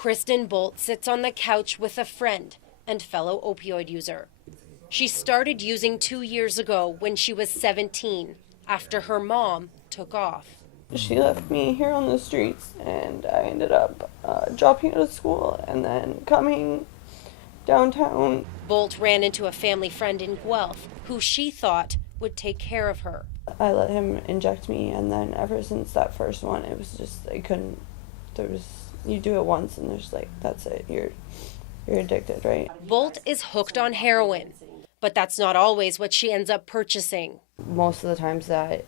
Kristen Bolt sits on the couch with a friend and fellow opioid user. She started using 2 years ago when she was 17, after her mom took off. She left me here on the streets, and I ended up dropping out of school and then coming downtown. Bolt ran into a family friend in Guelph who she thought would take care of her. I let him inject me, and then ever since that first one, it was just, you do it once and there's like, that's it, you're addicted, right? Bolt is hooked on heroin, but that's not always what she ends up purchasing. Most of the times that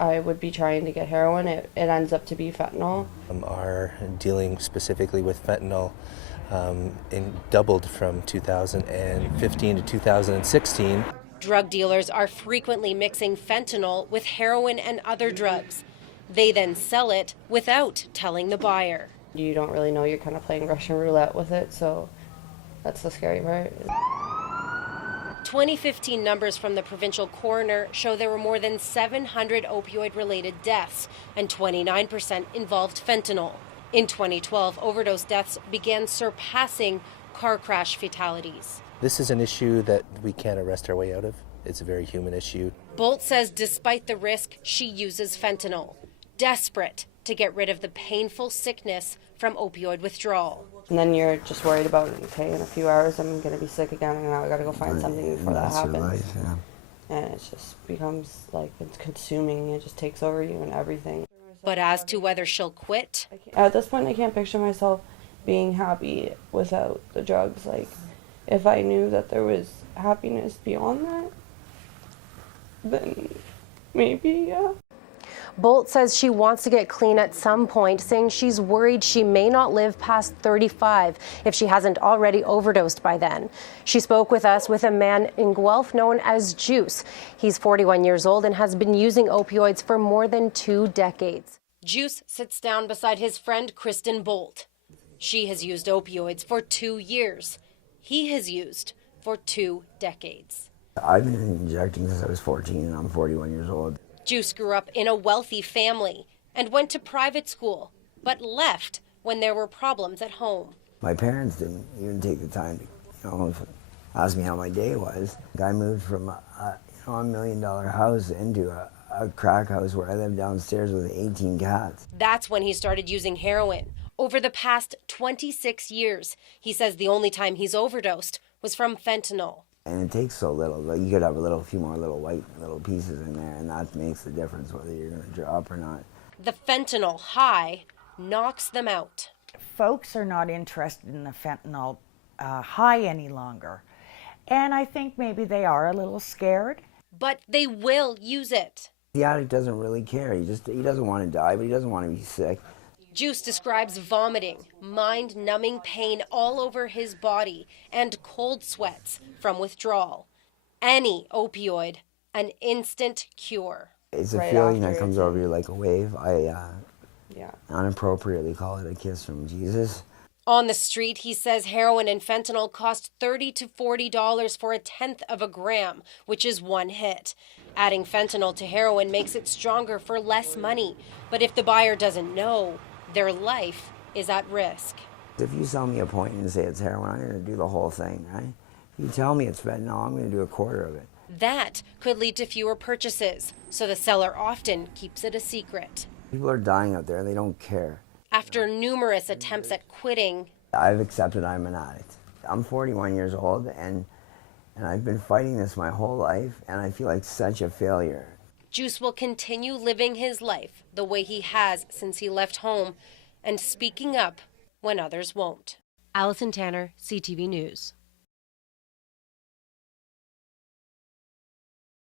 I would be trying to get heroin, it ends up to be fentanyl. Our dealing specifically with fentanyl doubled from 2015 to 2016. Drug dealers are frequently mixing fentanyl with heroin and other drugs. They then sell it without telling the buyer. You don't really know, you're kind of playing Russian roulette with it, so that's the scary part. 2015 numbers from the provincial coroner show there were more than 700 opioid-related deaths, and 29% involved fentanyl. In 2012, overdose deaths began surpassing car crash fatalities. This is an issue that we can't arrest our way out of. It's a very human issue. Bolt says despite the risk, she uses fentanyl, desperate to get rid of the painful sickness from opioid withdrawal. And then you're just worried about, okay, in a few hours I'm going to be sick again, and now I got to go find something before that happens. Life, yeah. And it just becomes like it's consuming. It just takes over you and everything. But as to whether she'll quit, at this point I can't picture myself being happy without the drugs. Like, if I knew that there was happiness beyond that, then maybe, yeah. Bolt says she wants to get clean at some point, saying she's worried she may not live past 35 if she hasn't already overdosed by then. She spoke with us with a man in Guelph known as Juice. He's 41 years old and has been using opioids for more than 2 decades. Juice sits down beside his friend Kristen Bolt. She has used opioids for 2 years. He has used for 2 decades. I've been injecting since I was 14, and I'm 41 years old. Juice grew up in a wealthy family and went to private school, but left when there were problems at home. My parents didn't even take the time to, ask me how my day was. I moved from a $1 million house into a crack house where I lived downstairs with 18 cats. That's when he started using heroin. Over the past 26 years, he says the only time he's overdosed was from fentanyl. And it takes so little. Like, you could have a few more little white pieces in there, and that makes the difference whether you're going to drop or not. The fentanyl high knocks them out. Folks are not interested in the fentanyl high any longer. And I think maybe they are a little scared. But they will use it. The addict doesn't really care. He doesn't want to die, but he doesn't want to be sick. Juice describes vomiting, mind-numbing pain all over his body, and cold sweats from withdrawal. Any opioid, an instant cure. It's a feeling that comes over you like a wave. I inappropriately call it a kiss from Jesus. On the street, he says heroin and fentanyl cost $30 to $40 for 1/10 of a gram, which is 1 hit. Adding fentanyl to heroin makes it stronger for less money. But if the buyer doesn't know, their life is at risk. If you sell me a point and say it's heroin, I'm going to do the whole thing, right? If you tell me it's fentanyl, I'm going to do 1/4 of it. That could lead to fewer purchases, so the seller often keeps it a secret. People are dying out there, and they don't care. After numerous attempts at quitting, I've accepted I'm an addict. I'm 41 years old, and I've been fighting this my whole life, and I feel like such a failure. Juice will continue living his life the way he has since he left home and speaking up when others won't. Allison Tanner, CTV News.